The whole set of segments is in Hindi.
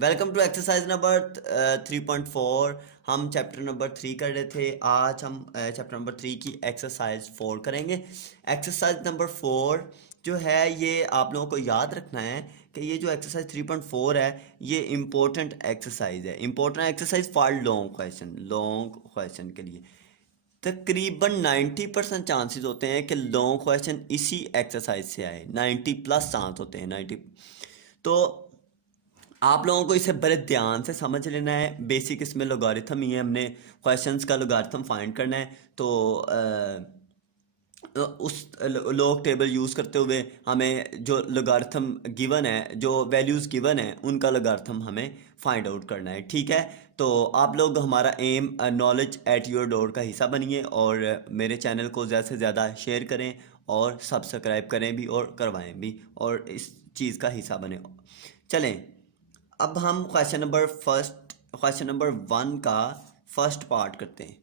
Welcome to exercise number 3.4। हम चैप्टर नंबर 3 कर रहे थे। आज हम चैप्टर नंबर 3 की एक्सरसाइज 4 करेंगे। एक्सरसाइज नंबर 4 जो है ये आप लोगों को याद रखना है कि ये जो एक्सरसाइज 3.4 है ये इम्पोर्टेंट एक्सरसाइज है। Important exercise for long question के लिए तकरीबन 90% चांसेस होते हैं कि लॉन्ग क्वेश्चन इसी एक्सरसाइज से आए। 90+ चांस होते हैं, 90। तो आप लोगों को इसे बड़े ध्यान से समझ लेना है। बेसिक इसमें लोगारिथम ही है, हमने क्वेश्चंस का लोगारिथम फाइंड करना है। तो उस लॉग टेबल यूज़ करते हुए हमें जो लोगारिथम गिवन है, जो वैल्यूज़ गिवन है, उनका लोगारिथम हमें फाइंड आउट करना है। ठीक है, तो आप लोग हमारा M knowledge at your door का हिस्सा बनिए और मेरे चैनल को ज़्यादा से ज़्यादा शेयर करें और सब्सक्राइब करें भी और करवाएं भी और इस चीज़ का हिस्सा बने। चलें, अब हम क्वेश्चन नंबर 1 का फर्स्ट पार्ट करते हैं।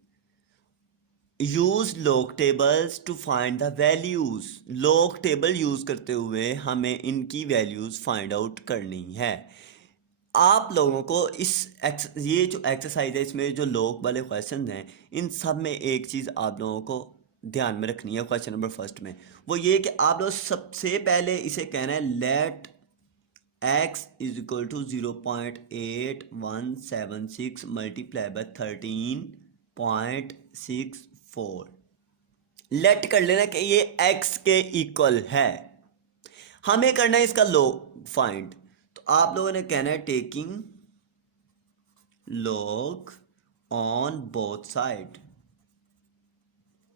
Use log tables two find the values. Log table use करते हुए हमें इनकी वैल्यूज फाइंड आउट करनी है। आप लोगों को ये जो एक्सरसाइज है इसमें जो लॉग वाले क्वेश्चन हैं, इन सब में एक चीज़ आप लोगों को ध्यान में रखनी है। क्वेश्चन नंबर फर्स्ट में वो ये कि आप लोग सबसे पहले इसे कहना है let x is equal to 0.8176 multiply by 13.64। Let कर लेना कि ये x के इक्वल है। हमें करना है इसका लॉग फाइंड। तो आप लोगों ने कहना है taking log on both side.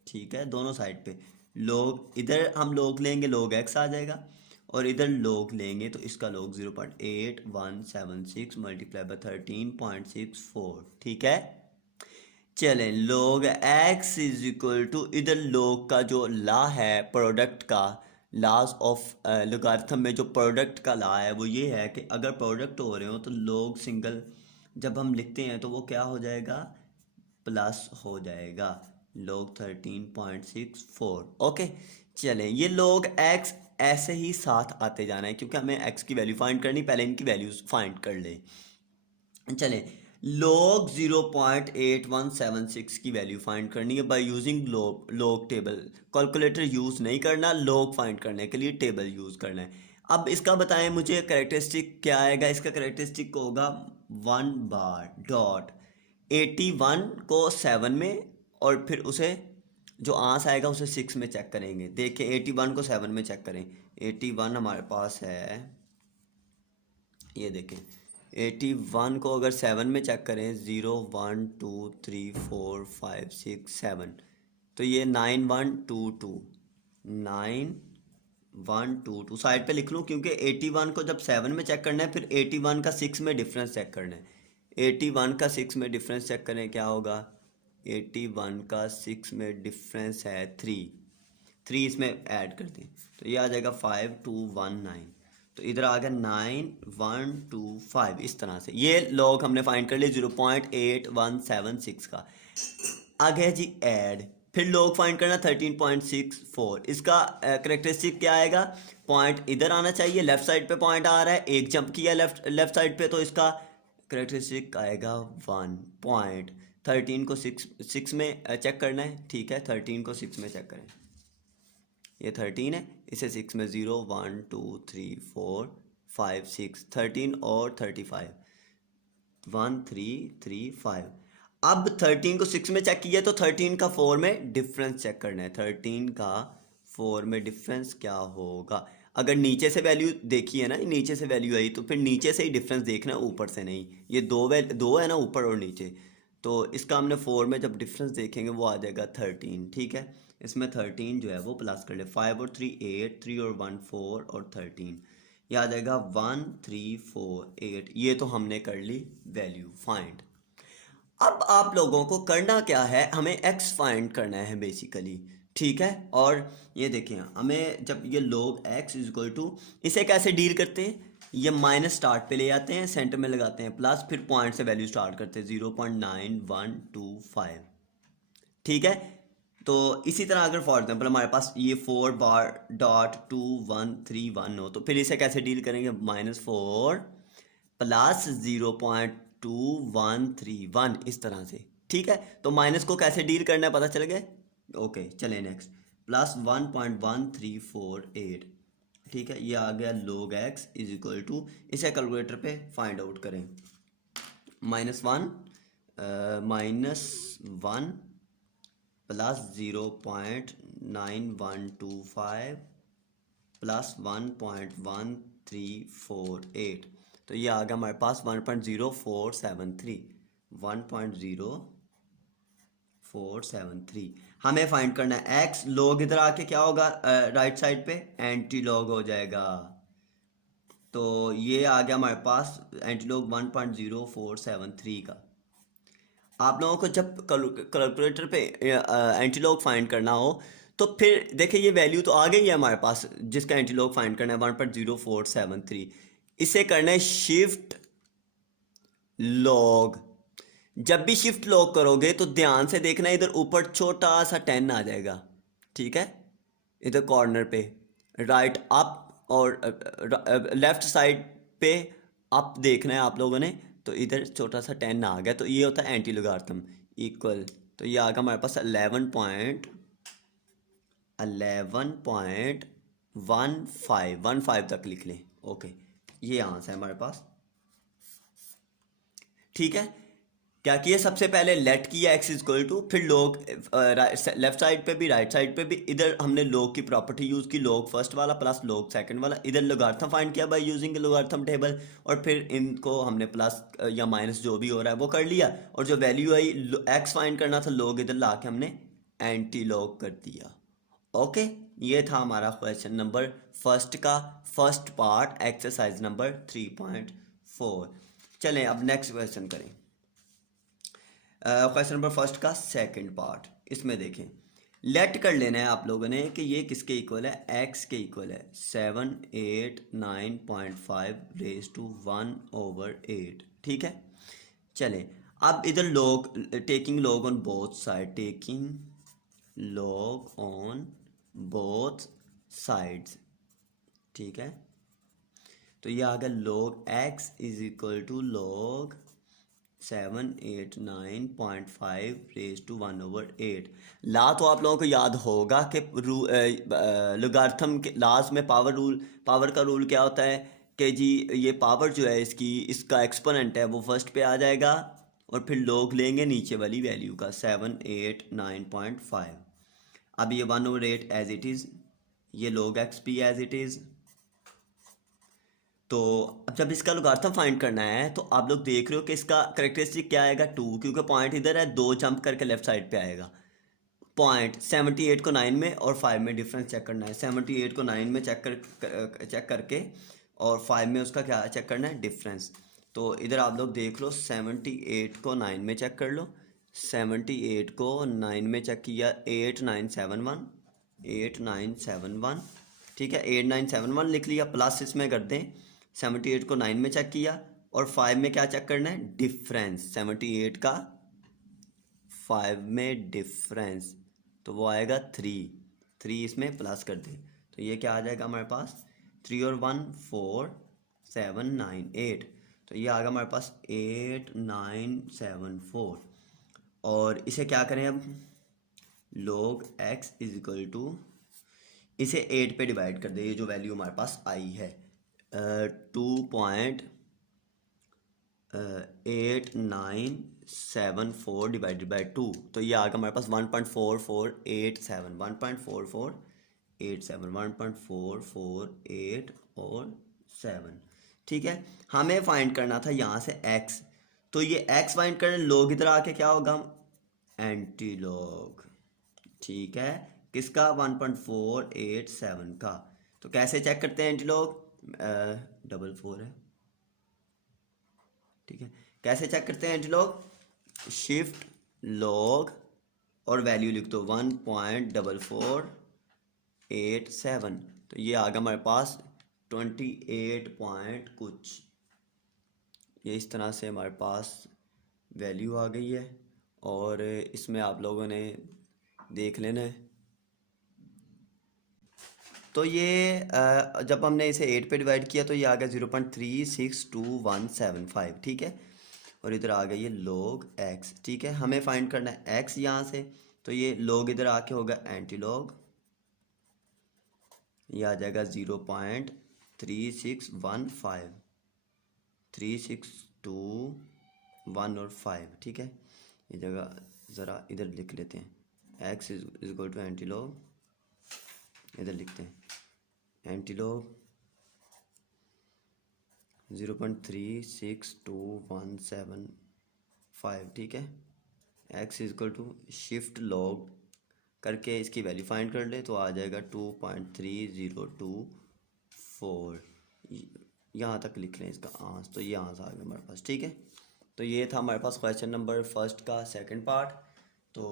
ठीक है, दोनों साइड पे लॉग, इधर हम लॉग लेंगे लॉग x आ जाएगा और इधर लॉग लेंगे तो इसका लॉग 0.8176 मल्टीप्लाई बाय 13.64। ठीक है, चलें, log x is equal to, इधर log का जो ला है प्रोडक्ट का, लॉज ऑफ लोगारिथम में जो प्रोडक्ट का ला है वो ये है कि अगर प्रोडक्ट हो रहे हो तो log सिंगल जब हम लिखते हैं तो वो क्या हो जाएगा, प्लस हो जाएगा, log 13.64। ओके, चलें, ये log x ऐसे ही साथ आते जाना है क्योंकि हमें x की वैल्यू फाइंड करनी, पहले इनकी वैल्यूज फाइंड कर ले। चलें, log 0.8176 की वैल्यू फाइंड करनी है by using log table. Calculator use नहीं करना, log फाइंड करने के लिए टेबल यूज़ करना है। अब इसका बताएं मुझे करेक्टरिस्टिक क्या आएगा। इसका करेक्टरिस्टिक होगा 1 बार डॉट 81 को 7 में और फिर उसे जो आंस आएगा उसे 6 में चेक करेंगे। देखें 81 को 7 में चेक करें। 81 हमारे पास है, ये देखें 81 को अगर 7 में चेक करें, 0 1 2 3 4 5 6 7, तो ये 9122 साइड पे लिख लूँ क्योंकि 81 को जब 7 में चेक करना है फिर 81 का 6 में डिफरेंस चेक करना है। 81 का 6 में डिफरेंस चेक करें, क्या होगा, 81 का 6 में डिफरेंस है 3 इसमें ऐड कर दें तो ये आ जाएगा 5219। तो इधर आ गया 9125। इस तरह से ये लॉग हमने फाइंड कर लिया 0.8176 का। आगे जी ऐड, फिर लॉग फाइंड करना 13.64। इसका करेक्टरिस्टिक क्या आएगा, पॉइंट इधर आना चाहिए, लेफ्ट साइड पे पॉइंट आ रहा है, एक जंप किया लेफ्ट साइड पे, तो इसका करेक्टरिस्टिक आएगा 1.13 को 6 में चेक करना है। ठीक है, 13 को 6 में चेक करें, ये 13 है, इसे 6 में 0 1 2 3 4 5 6 13 और 35 1335। अब 13 को 6 में चेक किया तो 13 का 4 में डिफरेंस चेक करना है। 13 का 4 में डिफरेंस क्या होगा, अगर नीचे से वैल्यू देखी है ना, नीचे से वैल्यू आई तो फिर नीचे से ही डिफरेंस देखना है, ऊपर से नहीं। ये दो है ना, ऊपर और नीचे, तो इसका हमने 4 में जब डिफरेंस देखेंगे वो आ जाएगा 13। ठीक है, इसमें 13 जो है वो प्लस कर ले, 5 और 3 8, 3 और 1 4 और 13, ये आ जाएगा 1348। ये तो हमने कर ली वैल्यू फाइंड। अब आप लोगों को करना क्या है, हमें x फाइंड करना है बेसिकली। ठीक है, और ये देखें हमें जब ये log x is equal to, इसे कैसे डील करते हैं, ये माइनस स्टार्ट पे ले आते हैं, सेंटर में लगाते हैं प्लस, फिर पॉइंट से वैल्यू स्टार्ट करते हैं 0.9125। ठीक है, तो इसी तरह अगर फॉर एग्जांपल हमारे पास ये 4 बार डॉट 2131 हो तो फिर इसे कैसे डील करेंगे, -4 प्लस 0.2131 इस तरह से। ठीक है, तो माइनस को कैसे डील करना है पता चल गया। ओके चले नेक्स्ट, प्लस 1.1348। ठीक है, ये आ गया log x is equal to, इसे कैलकुलेटर पे फाइंड आउट करें। -1 प्लस 0.9125 प्लस 1.1348, तो ये आ गया हमारे पास 1.0473। 1.0473 हमें फाइंड करना है x। log इधर आके क्या होगा, राइट साइड पे एंटी लॉग हो जाएगा। तो ये आ गया हमारे पास एंटी लॉग 1.0473 का। आप लोगों को जब कैलकुलेटर पे एंटीलॉग फाइंड करना हो तो फिर देखिए ये वैल्यू तो आ गई है हमारे पास जिसका एंटीलॉग फाइंड करना है 1.0473। इसे करना है शिफ्ट लॉग। जब भी शिफ्ट लॉग करोगे तो ध्यान से देखना, इधर ऊपर छोटा सा 10 आ जाएगा। ठीक है, इधर कॉर्नर पे राइट अप और लेफ्ट साइड पे अप देखना है आप लोगों ने। तो इधर छोटा सा 10 आ गया, तो ये होता है एंटी लोगारिथम इक्वल। तो ये आ गया हमारे पास 11.15 तक लिख लें। ओके, ये आंसर है हमारे पास। ठीक है, क्या किया, सबसे पहले लेट किया x इक्वल टू, फिर log लेफ्ट साइड पे भी राइट साइड पे भी इधर हमने log की प्रॉपर्टी यूज़ की, log फर्स्ट वाला प्लस log सेकंड वाला। इधर लोगारिथम फाइंड किया बाय यूजिंग लोगारिथम टेबल, और फिर इनको हमने प्लस या माइनस जो भी हो रहा है वो कर लिया, और जो वैल्यू आई x फाइंड करना था log इधर ला के हमने एंटी लॉग कर दिया। ओके, ये था हमारा क्वेश्चन नंबर फर्स्ट का फर्स्ट पार्ट, एक्सरसाइज नंबर 3.4। चलें अब नेक्स्ट क्वेश्चन करें। क्वेश्चन नंबर फर्स्ट का सेकंड पार्ट, इसमें देखें लेट कर लेना है आप लोगों ने कि ये किसके इक्वल है, x के इक्वल है 789.5 रेज टू 1/8। ठीक है, चलें अब इधर log, taking log on both side, taking log on both sides. ठीक है, तो ये आ गया log x is equal to log 789.5 raise to 1/8। ला तो आप लोगों को याद होगा कि लोगारिथम के लास्ट में पावर का रूल क्या होता है कि जी ये पावर जो है इसका एक्सपोनेंट है वो फर्स्ट पे आ जाएगा, और फिर लोग लेंगे नीचे वाली वैल्यू का 789.5। अब ये 1/8 एज इट इज़, ये log x भी एज इट इज़। तो अब जब इसका लोगारिथम फाइंड करना है तो आप लोग देख रहे हो कि इसका करेक्टरिस्टिक क्या आएगा 2, क्योंकि पॉइंट इधर है, 2 जंप करके लेफ्ट साइड पे आएगा। पॉइंट 78 को 9 में और 5 में डिफरेंस चेक करना है। 78 को 9 में चेक करके और 5 में उसका क्या चेक करना है, डिफरेंस। तो इधर आप लोग देख लो, 78 को 9 में चेक कर लो। 78 को 9 में चेक किया, 8971। ठीक है, 8971 लिख लिया, प्लस इसमें कर दें 78 को 9 में चेक किया, और 5 में क्या चेक करना है, डिफरेंस। 78 का 5 में डिफरेंस, तो वो आएगा 3 इसमें प्लस कर दें, तो ये क्या आ जाएगा हमारे पास, 3 और 1 4 7 9 8, तो ये आ गया हमारे पास 8974। और इसे क्या करें अब, log x is equal to, इसे 8 पे डिवाइड कर दे, ये जो वैल्यू हमारे पास आई है 2.8974 डिवाइडेड बाई 2, तो ये आ गया हमारे पास 1.4487, 1.4487 और 7। ठीक है, हमें फाइंड करना था यहाँ से x, तो ये x फाइंड करने log इधर आके क्या होगा, एंटी लॉग। ठीक है, किसका, 1.487 का। तो कैसे चेक करते हैं एंटी लॉग, 4 है। ठीक है, कैसे चेक करते हैं एंटी लॉग, शिफ्ट लॉग और वैल्यू लिख दो 1.4487, तो ये आ गया हमारे पास 28 पॉइंट कुछ, ये इस तरह से हमारे पास वैल्यू आ गई है। और इसमें आप लोगों ने देख लेना है। तो ये जब हमने इसे 8 पे डिवाइड किया तो ये आ गया 0.362175, ठीक है। और इधर आ गया ये log x, ठीक है। हमें फाइंड करना है x यहाँ से, तो ये log इधर आके होगा एंटी लॉग, ये आ जाएगा 0.3615, 362 1 और 5, ठीक है। ये जगह ज़रा इधर लिख लेते हैं, x is equal to antilog, इधर लिखते हैं एंटी लॉग 0.362175, ठीक है। x is equal to shift log करके इसकी वैल्यू फाइंड कर ले तो आ जाएगा 2.3024, यहाँ तक लिख लें इसका आंसर, तो ये आंसर आ गया हमारे पास, ठीक है। तो ये था हमारे पास क्वेश्चन नंबर फर्स्ट का सेकंड पार्ट। तो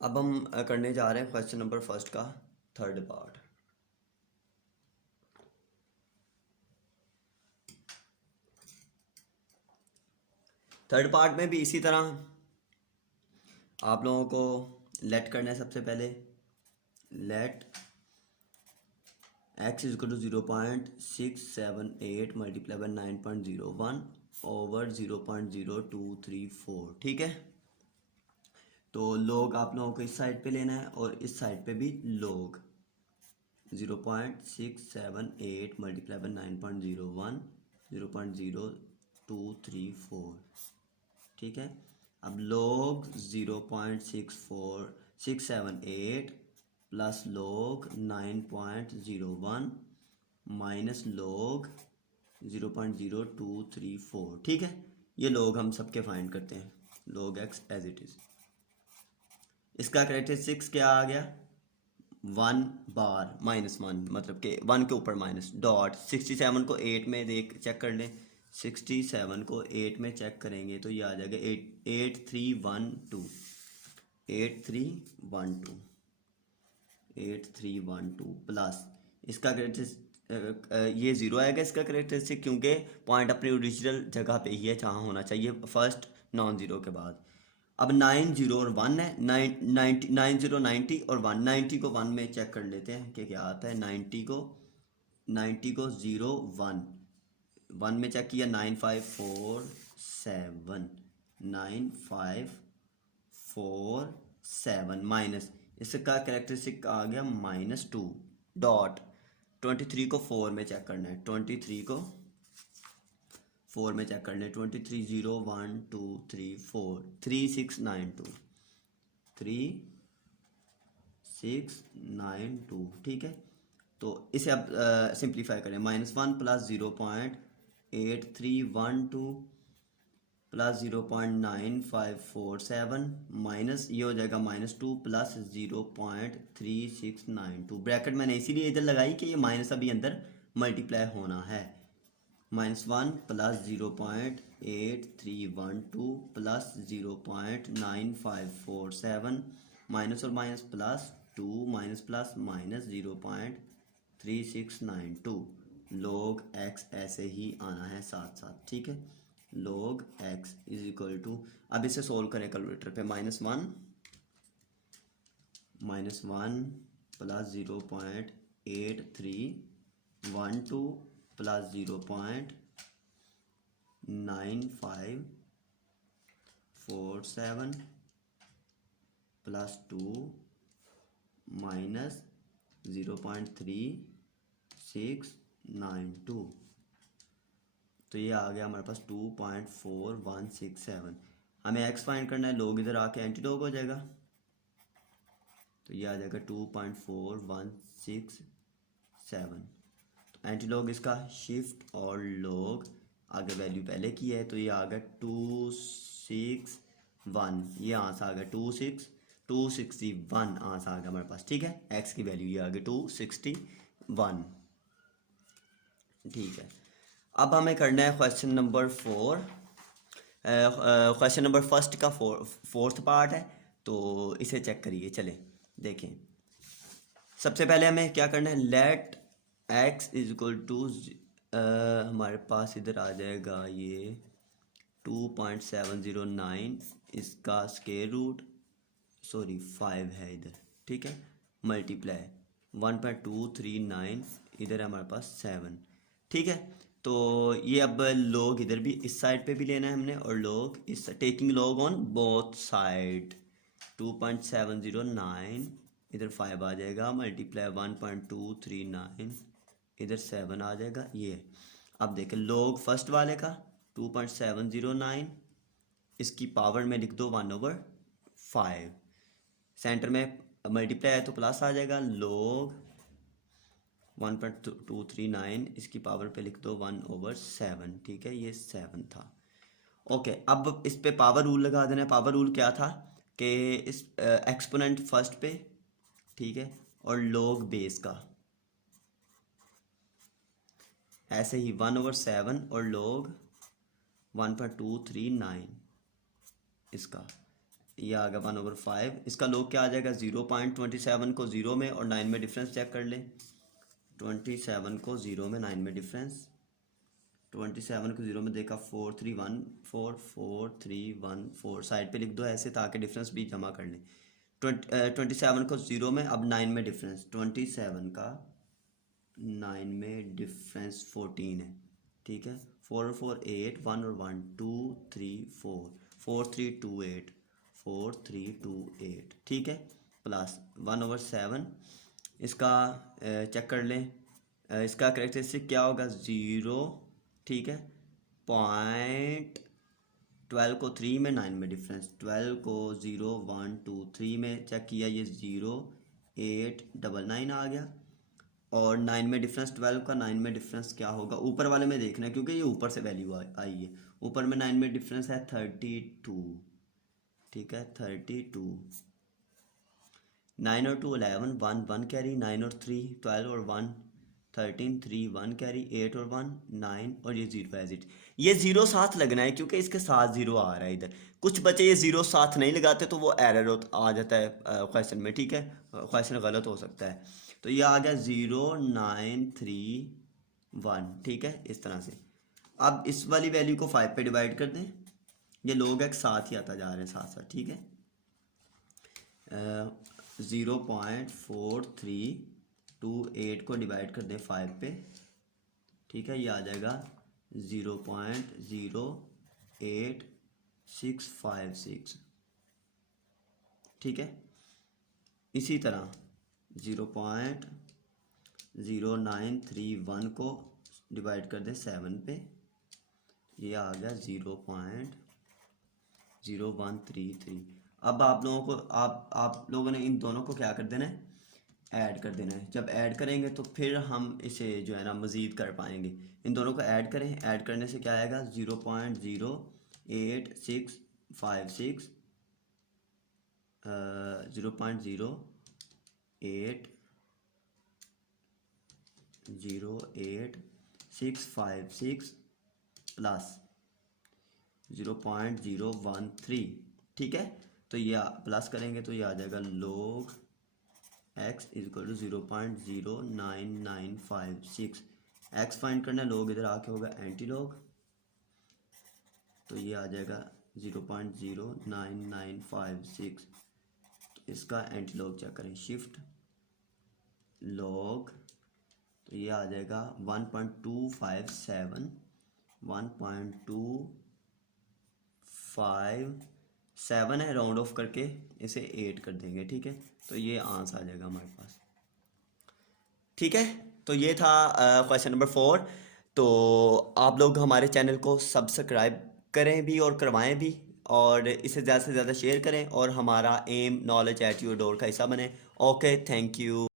अब हम करने जा रहे हैं क्वेश्चन नंबर फर्स्ट का थर्ड पार्ट। थर्ड पार्ट में भी इसी तरह आप लोगों को लेट करना है। सबसे पहले let x is equal to 0.678 multiply by 9.01 over 0.0234, ठीक है। तो लोग आप लोगों को इस साइड पे लेना है और इस साइड पे भी लोग 0.678 मल्टीप्लाई बाय 9.01 0.0234, ठीक है। अब लोग 0.678 प्लस लोग 9.01 माइनस लोग 0.0234, ठीक है। ये लोग हम सबके फाइंड करते हैं, लोग x एज इट इज़। इसका करेक्टरिस्टिक्स क्या आ गया, 1 बार -1, मतलब कि 1 के ऊपर माइनस डॉट 67 को 8 में देख चेक कर लें, 67 को 8 में चेक करेंगे तो ये आ जाएगा 8312 8312 प्लस इसका करेक्टरिस्टिक ये ज़ीरो आएगा इसका करेक्टरिस्टिक, क्योंकि पॉइंट अपनी ओरिजिनल जगह पे ही है जहाँ होना चाहिए फर्स्ट नॉन ज़ीरो के बाद। अब 90 और 1 है, 90 90 और 190 को 1 में चेक कर लेते हैं कि क्या आता है। 90 को 0 1 में चेक किया, 9547 9547 माइनस इसका करेक्टरिस्टिक आ गया -2 डॉट 23 को 4 में चेक करना है, 23 को 4 में चेक कर लें, 23 0 1 2 3 4 3692 3692, ठीक है। तो इसे अब सिंप्लीफाई करें, -1 प्लस 0.8312 प्लस 0.9547 माइनस ये हो जाएगा -2 प्लस 0.3692। ब्रैकेट मैंने इसीलिए इधर लगाई कि ये माइनस अभी अंदर मल्टीप्लाई होना है। -1 प्लस 0.8312 प्लस 0.9547 माइनस और minus plus 2 minus plus minus 0.3692 log x ऐसे ही आना है साथ साथ, ठीक है। log x is equal to, अब इसे सोल्व करें कैलकुलेटर पे, -1 प्लस 0.8312 प्लस 0.9547 प्लस 2 माइनस 0.3692, तो ये आ गया हमारे पास 2.4167। हमें x फाइंड करना है, लोग इधर आके एंटी लॉग हो जाएगा, तो ये आ जाएगा 2.4167। तो एंटी लॉग इसका शिफ्ट और लॉग आगे वैल्यू पहले की है, तो ये आ गया 261, ये आंसर आ गया 261 आंसर आ गया हमारे पास, ठीक है। x की वैल्यू ये आ गई 261, ठीक है। अब हमें करना है question number 4। Question number first का फोर्थ पार्ट है, तो इसे चेक करिए, चलें देखें। सबसे पहले हमें क्या करना है, let x is equal to हमारे पास इधर आ जाएगा ये 2.709, इसका स्क्वायर रूट 5 है इधर, ठीक है, मल्टीप्लाई 1.239, इधर है हमारे पास 7। ठीक है, तो ये अब लोग इधर भी इस साइड पे भी लेना है हमने, और लोग इस टेकिंग लोग ऑन बोथ साइड। 2.709, इधर 5 आ जाएगा, मल्टीप्लाई 1.239, इधर 7 आ जाएगा। ये अब देखें लोग फर्स्ट वाले का 2.709, इसकी पावर में लिख दो 1/5, सेंटर में मल्टीप्लाई है तो प्लस आ जाएगा, लोग 1.239, इसकी पावर पे लिख दो 1/7। ठीक है, ये 7 था। ओके, अब इस पे पावर रूल लगा देना है। पावर रूल क्या था कि इस एक्सपोनेंट फर्स्ट पे, ठीक है, और लोग बेस का, ऐसे ही 1/7 और लोग 1.239 इसका, ये आ गया 1/5। इसका लोग क्या आ जाएगा, 0.27 को 0 में और 9 में डिफरेंस चेक कर लें। 27 को 0 में 9 में डिफरेंस, 27 को 0 में देखा 4314 साइड पे लिख दो ऐसे, ताकि डिफरेंस भी जमा कर लें। 27 को 0 में, अब 9 में डिफरेंस, 27 का 9 में डिफरेंस 14 है। ठीक है, 4 और 4 8, 1 और 1 2 3 4, 4328, 4328। ठीक है, प्लस 1/7, इसका चेक कर लें, इसका करेक्टरिस्टिक क्या होगा, 0। ठीक है, 0.12 को 3 में 9 में डिफरेंस, 12 को 0 1 2 3 में चेक किया, ये 0.899 आ गया। और 9 में डिफरेंस, 12 का 9 में डिफरेंस क्या होगा, ऊपर वाले में देखना है क्योंकि ये ऊपर से वैल्यू आई है। ऊपर में 9 में डिफरेंस है 32। ठीक है, 32। 9 और 2 11, 1 1 कैरी, 9 और 3 12 और 1 13, 3 1 कैरी, 8 और 1 9, और ये 0 एज इट। ये 0 साथ लगना है क्योंकि इसके साथ 0 आ रहा है इधर। कुछ बच्चे ये 0 साथ नहीं लगाते तो वो एरर आ जाता है क्वेश्चन में। ठीक है, क्वेश्चन गलत हो सकता है। तो ये आ गया 0931। ठीक है, इस तरह से। अब इस वाली वैल्यू को 5 पे डिवाइड कर दें, ये लोग एक साथ ही आता जा रहे हैं साथ साथ। ठीक है, 0.4328 को डिवाइड कर दें 5 पे। ठीक है, ये आ जाएगा 0.08656। ठीक है, इसी तरह 0.0931 को डिवाइड कर दें 7 पे, ये आ गया 0.0133। अब आप लोगों ने इन दोनों को क्या कर देना है, ऐड कर देना है। जब ऐड करेंगे तो फिर हम इसे जो है ना मज़ीद कर पाएंगे। इन दोनों को ऐड करें, ऐड करने से क्या आएगा, 0.08656, 0.08656 प्लस 0.013। ठीक है, तो ये प्लस करेंगे तो ये आ जाएगा log x equal to 0.09956। x find करना है, लोग इधर आके होगा एंटी लॉग, तो ये आ जाएगा 0.09956। तो इसका एंटी लॉग चेक करें, शिफ्ट लॉग, तो ये आ जाएगा 1.257, 1.257 है, राउंड ऑफ करके इसे 8 कर देंगे। ठीक है, तो ये आंसर आ जाएगा हमारे पास। ठीक है, तो ये था क्वेश्चन नंबर 4। तो आप लोग हमारे चैनल को सब्सक्राइब करें भी और करवाएं भी, और इसे ज़्यादा से ज़्यादा शेयर करें, और हमारा M knowledge at your door का हिस्सा बने। Okay, thank you.